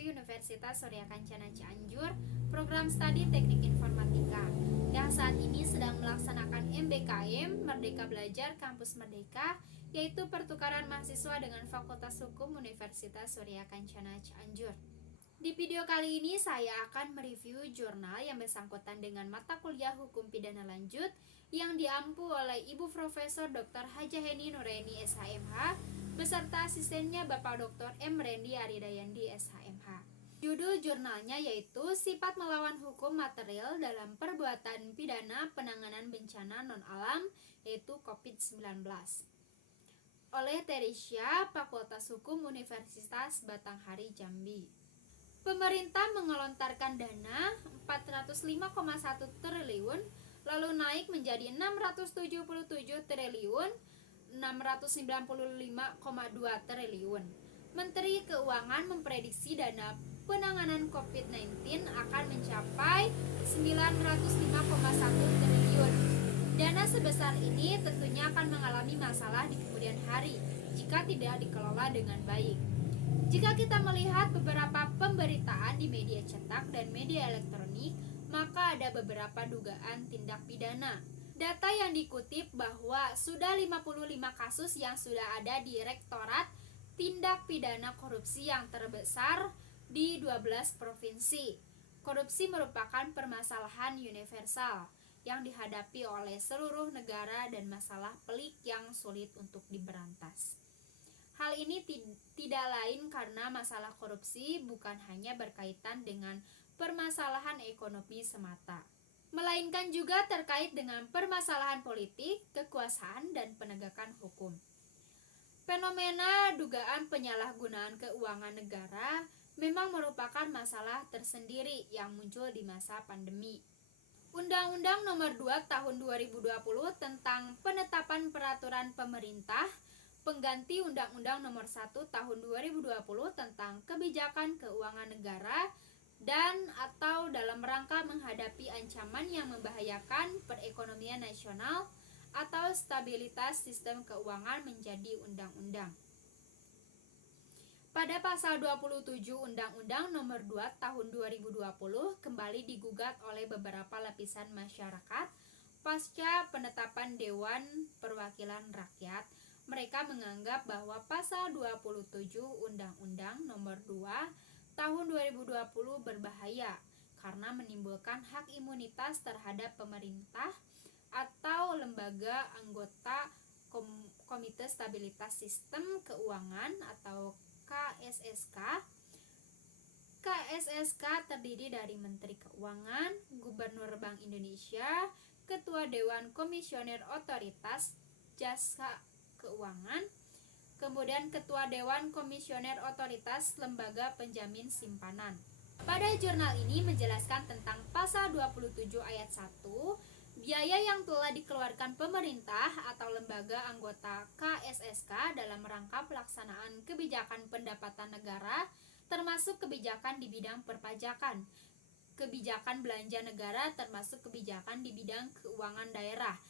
mahasiswi Universitas Surya Kencana Cianjur, program studi Teknik Informatika, yang saat ini sedang melaksanakan MBKM Merdeka Belajar Kampus Merdeka, yaitu pertukaran mahasiswa dengan Fakultas Hukum Universitas Surya Kencana Cianjur. Di video kali ini saya akan mereview jurnal yang bersangkutan dengan mata kuliah Hukum Pidana Lanjut yang diampu oleh Ibu Profesor Dr. Hajah Heni Nuraini SHMH beserta asistennya Bapak Dr. M. Rendi Aridayandi SHMH. Judul jurnalnya yaitu Sifat Melawan Hukum Material dalam Perbuatan Pidana Penanganan Bencana Non-Alam, yaitu COVID-19, oleh Teresia, Fakultas Hukum Universitas Batanghari Jambi. Pemerintah mengelontarkan dana 405,1 triliun lalu naik menjadi 677 triliun 695,2 triliun. Menteri Keuangan memprediksi dana penanganan COVID-19 akan mencapai 905,1 triliun. Dana sebesar ini tentunya akan mengalami masalah di kemudian hari jika tidak dikelola dengan baik. Jika kita melihat beberapa pemberitaan di media cetak dan media elektronik, maka ada beberapa dugaan tindak pidana. Data yang dikutip bahwa sudah 55 kasus yang sudah ada di Rektorat Tindak Pidana Korupsi yang terbesar di 12 provinsi. Korupsi merupakan permasalahan universal yang dihadapi oleh seluruh negara dan masalah pelik yang sulit untuk diberantas. Hal ini tidak lain karena masalah korupsi bukan hanya berkaitan dengan permasalahan ekonomi semata, melainkan juga terkait dengan permasalahan politik, kekuasaan, dan penegakan hukum. Fenomena dugaan penyalahgunaan keuangan negara memang merupakan masalah tersendiri yang muncul di masa pandemi. Undang-Undang Nomor 2 Tahun 2020 tentang Penetapan Peraturan Pemerintah pengganti Undang-Undang Nomor 1 Tahun 2020 tentang Kebijakan Keuangan Negara dan atau dalam rangka menghadapi ancaman yang membahayakan perekonomian nasional atau stabilitas sistem keuangan menjadi undang-undang. Pada pasal 27 Undang-Undang Nomor 2 Tahun 2020 kembali digugat oleh beberapa lapisan masyarakat pasca penetapan Dewan Perwakilan Rakyat. Mereka menganggap bahwa pasal 27 Undang-Undang Nomor 2 Tahun 2020 berbahaya karena menimbulkan hak imunitas terhadap pemerintah atau lembaga anggota Komite Stabilitas Sistem Keuangan atau KSSK. KSSK terdiri dari Menteri Keuangan, Gubernur Bank Indonesia, Ketua Dewan Komisioner Otoritas Jasa Keuangan, kemudian Ketua Dewan Komisioner Otoritas Lembaga Penjamin Simpanan. Pada jurnal ini menjelaskan tentang pasal 27 ayat 1, biaya yang telah dikeluarkan pemerintah atau lembaga anggota KSSK dalam rangka pelaksanaan kebijakan pendapatan negara, termasuk kebijakan di bidang perpajakan, kebijakan belanja negara termasuk kebijakan di bidang keuangan daerah,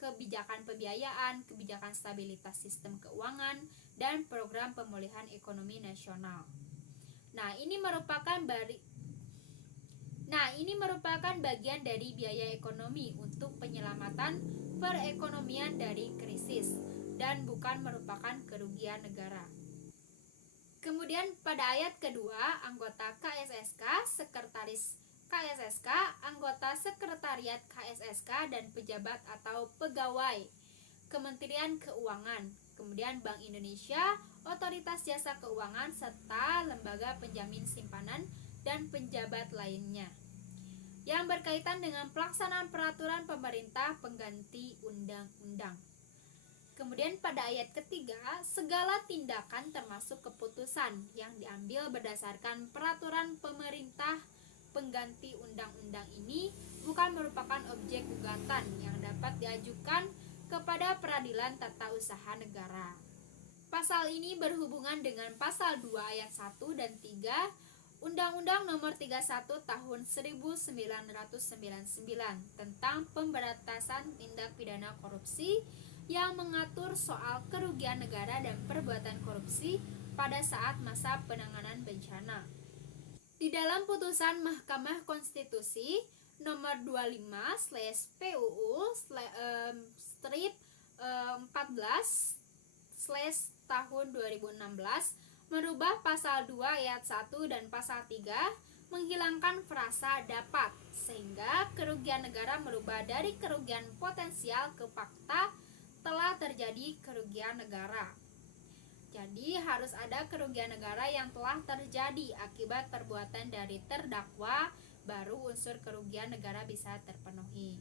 kebijakan pembiayaan, kebijakan stabilitas sistem keuangan, dan program pemulihan ekonomi nasional. Nah, ini merupakan bagian dari biaya ekonomi untuk penyelamatan perekonomian dari krisis dan bukan merupakan kerugian negara. Kemudian pada ayat kedua, anggota KSSK, sekretaris KSSK, anggota sekretariat KSSK, dan pejabat atau pegawai Kementerian Keuangan, kemudian Bank Indonesia, Otoritas Jasa Keuangan, serta lembaga penjamin simpanan dan pejabat lainnya yang berkaitan dengan pelaksanaan peraturan pemerintah pengganti undang-undang. Kemudian pada ayat ketiga, segala tindakan termasuk keputusan yang diambil berdasarkan peraturan pemerintah pengganti undang-undang ini bukan merupakan objek gugatan yang dapat diajukan kepada Peradilan Tata Usaha Negara. Pasal ini berhubungan dengan pasal 2 ayat 1 dan 3 Undang-Undang Nomor 31 Tahun 1999 tentang Pemberantasan Tindak Pidana Korupsi yang mengatur soal kerugian negara dan perbuatan korupsi pada saat masa penanganan bencana. Di dalam putusan Mahkamah Konstitusi nomor 25/PUU strip 14/tahun 2016 merubah pasal 2 ayat 1 dan pasal 3 menghilangkan frasa dapat, sehingga kerugian negara merubah dari kerugian potensial ke fakta telah terjadi kerugian negara. Jadi harus ada kerugian negara yang telah terjadi akibat perbuatan dari terdakwa, baru unsur kerugian negara bisa terpenuhi.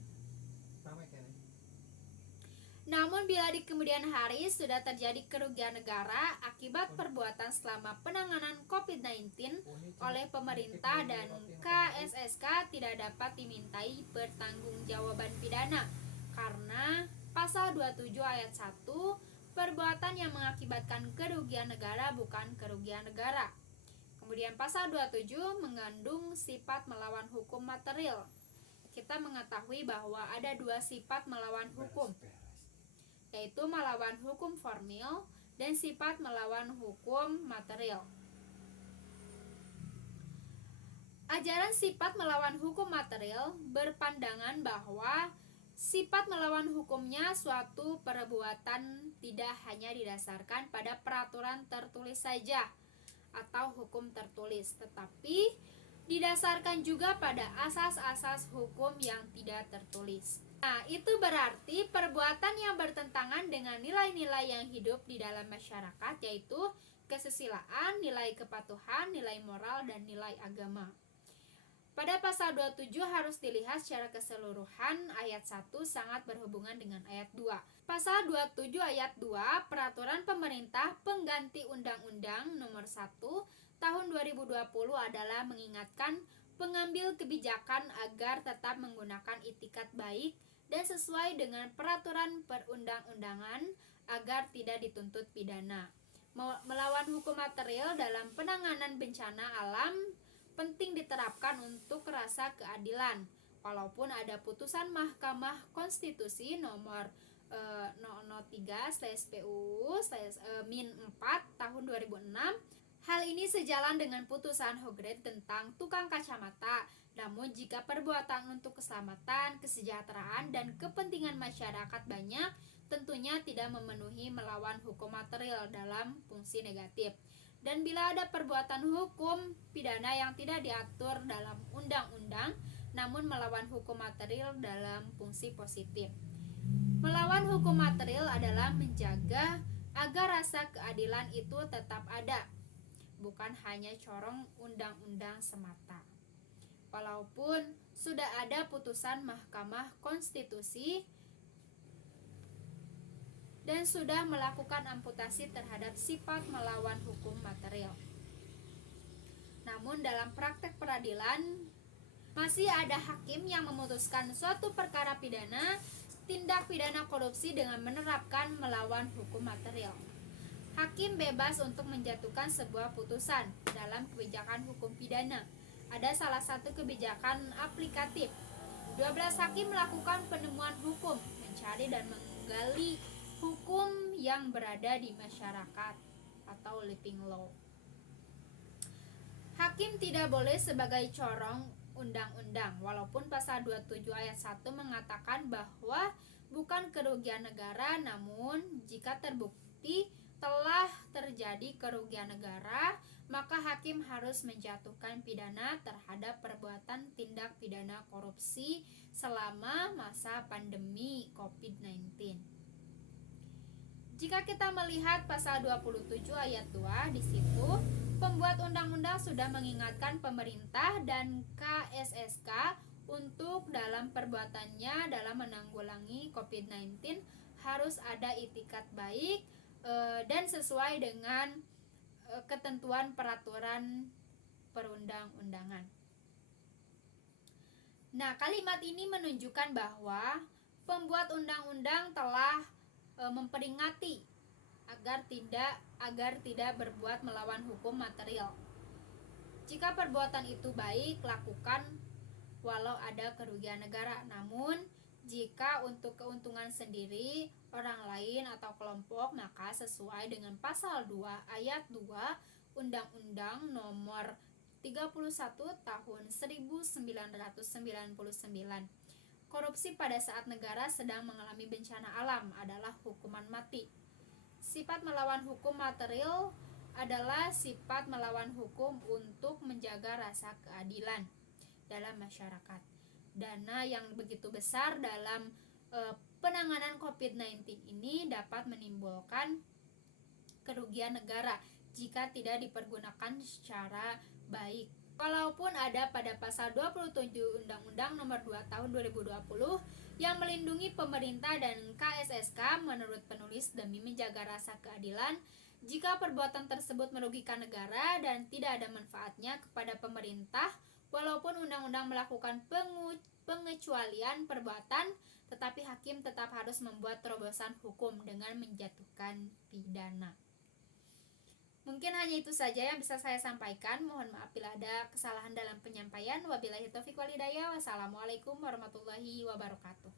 Namun bila di kemudian hari sudah terjadi kerugian negara akibat perbuatan selama penanganan COVID-19 oleh pemerintah dan KSSK tidak dapat dimintai pertanggungjawaban pidana karena pasal 27 ayat 1 perbuatan yang mengakibatkan kerugian negara bukan kerugian negara. Kemudian pasal 27 mengandung sifat melawan hukum material. Kita mengetahui bahwa ada dua sifat melawan hukum, yaitu melawan hukum formil dan sifat melawan hukum material. Ajaran sifat melawan hukum material berpandangan bahwa sifat melawan hukumnya suatu perbuatan tidak hanya didasarkan pada peraturan tertulis saja atau hukum tertulis, tetapi didasarkan juga pada asas-asas hukum yang tidak tertulis. Nah, itu berarti perbuatan yang bertentangan dengan nilai-nilai yang hidup di dalam masyarakat, yaitu kesusilaan, nilai kepatuhan, nilai moral, dan nilai agama. Pada pasal 27 harus dilihat secara keseluruhan. Ayat 1 sangat berhubungan dengan ayat 2. Pasal 27 ayat 2 Peraturan Pemerintah Pengganti Undang-Undang Nomor 1 Tahun 2020 adalah mengingatkan pengambil kebijakan agar tetap menggunakan itikat baik dan sesuai dengan peraturan perundang-undangan agar tidak dituntut pidana. Melawan hukum material dalam penanganan bencana alam penting diterapkan untuk rasa keadilan. Walaupun ada putusan Mahkamah Konstitusi nomor 003/PUU-4 tahun 2006, hal ini sejalan dengan putusan Hogret tentang tukang kacamata. Namun jika perbuatan untuk keselamatan, kesejahteraan, dan kepentingan masyarakat banyak, tentunya tidak memenuhi melawan hukum material dalam fungsi negatif. Dan bila ada perbuatan hukum pidana yang tidak diatur dalam undang-undang, namun melawan hukum material dalam fungsi positif. Melawan hukum material adalah menjaga agar rasa keadilan itu tetap ada, bukan hanya corong undang-undang semata. Walaupun sudah ada putusan Mahkamah Konstitusi dan sudah melakukan amputasi terhadap sifat melawan hukum material. Namun dalam praktek peradilan masih ada hakim yang memutuskan suatu perkara pidana, tindak pidana korupsi dengan menerapkan melawan hukum material. Hakim bebas untuk menjatuhkan sebuah putusan dalam kebijakan hukum pidana. Ada salah satu kebijakan aplikatif. 12 hakim melakukan penemuan hukum, mencari dan menggali hukum yang berada di masyarakat atau living law. Hakim tidak boleh sebagai corong undang-undang, walaupun pasal 27 ayat 1 mengatakan bahwa bukan kerugian negara, namun jika terbukti telah terjadi kerugian negara, maka hakim harus menjatuhkan pidana terhadap perbuatan tindak pidana korupsi selama masa pandemi COVID-19. Jika kita melihat pasal 27 ayat 2, di situ pembuat undang-undang sudah mengingatkan pemerintah dan KSSK untuk dalam perbuatannya dalam menanggulangi COVID-19 harus ada itikat baik dan sesuai dengan ketentuan peraturan perundang-undangan. Nah, kalimat ini menunjukkan bahwa pembuat undang-undang telah memperingati agar tidak berbuat melawan hukum material. Jika perbuatan itu baik, lakukan walau ada kerugian negara. Namun jika untuk keuntungan sendiri, orang lain atau kelompok, maka sesuai dengan pasal 2 ayat 2 Undang-Undang Nomor 31 Tahun 1999, korupsi pada saat negara sedang mengalami bencana alam adalah hukuman mati. Sifat melawan hukum material adalah sifat melawan hukum untuk menjaga rasa keadilan dalam masyarakat. Dana yang begitu besar dalam penanganan COVID-19 ini dapat menimbulkan kerugian negara jika tidak dipergunakan secara baik. Walaupun ada pada pasal 27 Undang-Undang Nomor 2 Tahun 2020 yang melindungi pemerintah dan KSSK menurut penulis demi menjaga rasa keadilan, jika perbuatan tersebut merugikan negara dan tidak ada manfaatnya kepada pemerintah, walaupun undang-undang melakukan pengecualian perbuatan, tetapi hakim tetap harus membuat terobosan hukum dengan menjatuhkan pidana. Mungkin hanya itu saja yang bisa saya sampaikan. Mohon maaf bila ada kesalahan dalam penyampaian. Wabillahi taufiq wal hidayah. Wassalamualaikum warahmatullahi wabarakatuh.